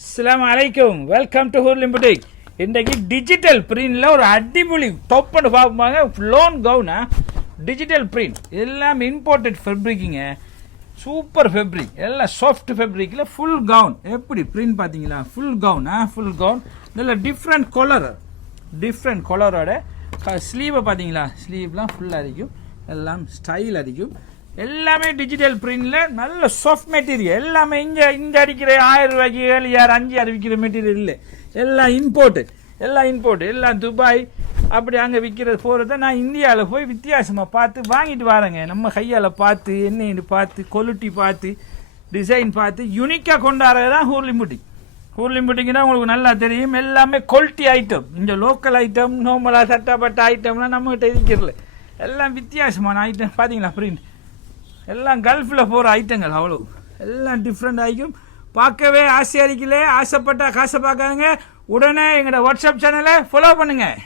அஸ்ஸலாமு அலைக்கும், welcome to ஹூர்லிம் boutique. இன்றைக்கு டிஜிட்டல் பிரிண்டில் ஒரு அடிமொழி தொப்பன்னு பார்ப்பாங்க. லோன் கவுனா டிஜிட்டல் பிரிண்ட், எல்லாம் இம்போர்ட்டட் ஃபேப்ரிக்குங்க. சூப்பர் ஃபேப்ரிக், எல்லாம் சாஃப்ட் ஃபேப்ரிக்கில் ஃபுல் கவுன். எப்படி பிரிண்ட் பார்த்தீங்களா? Full gown, full gown. இதில் டிஃப்ரெண்ட் கலரோட ஸ்லீவை பார்த்தீங்களா? ஸ்லீவ்லாம் ஃபுல்லாக அடிக்கும், எல்லாம் ஸ்டைல் அடிக்கும். எல்லாமே டிஜிட்டல் பிரிண்ட்ல நல்ல சாஃப்ட் மெட்டீரியல். எல்லாமே இங்க அடிக்கிற 1000 ரூபாய்க்கு 7,000 5,000 விற்கிற மெட்டீரியல் இல்லை. எல்லாம் இம்போர்ட், எல்லாம் துபாய் அப்படி அங்கே விற்கிறது போகிறத நான் இந்தியாவில் போய் வித்தியாசமாக பார்த்து வாங்கிட்டு வரேங்க. நம்ம கையால் பார்த்து, என்னன்னு பார்த்து, குவாலிட்டி பார்த்து, டிசைன் பார்த்து யூனிக்காக கொண்டாடுறது தான் ஹூர்லிம் புட்டிக். ஹூர்லிம் புட்டிக்னா உங்களுக்கு நல்லா தெரியும். எல்லாமே குவாலிட்டி ஐட்டம். இந்த லோக்கல் ஐட்டம், நோமலா சட்டப்பட்ட ஐட்டம்லாம் நம்மகிட்ட இருக்கிறல. எல்லாம் வித்தியாசமான ஐட்டம். பார்த்தீங்களா பிரிண்ட்? எல்லாம் கல்ஃபில் போகிற ஐட்டங்கள். அவ்வளோ எல்லாம் டிஃப்ரெண்ட் ஆகிக்கும். பார்க்கவே ஆசையாக இருக்கல. ஆசைப்பட்டா காசை பார்க்காதுங்க. உடனே எங்களோட வாட்ஸ்அப் சேனலை ஃபாலோ பண்ணுங்கள்.